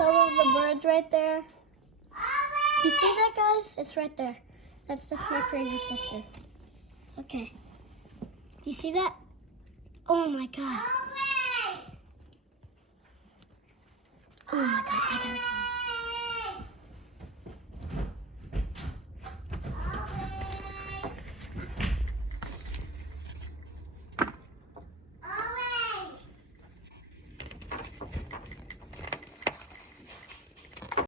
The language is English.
some of the birds right there? You see that, guys? It's right there. That's just my crazy sister. Okay. Do you see that? Oh my God. Oh my God.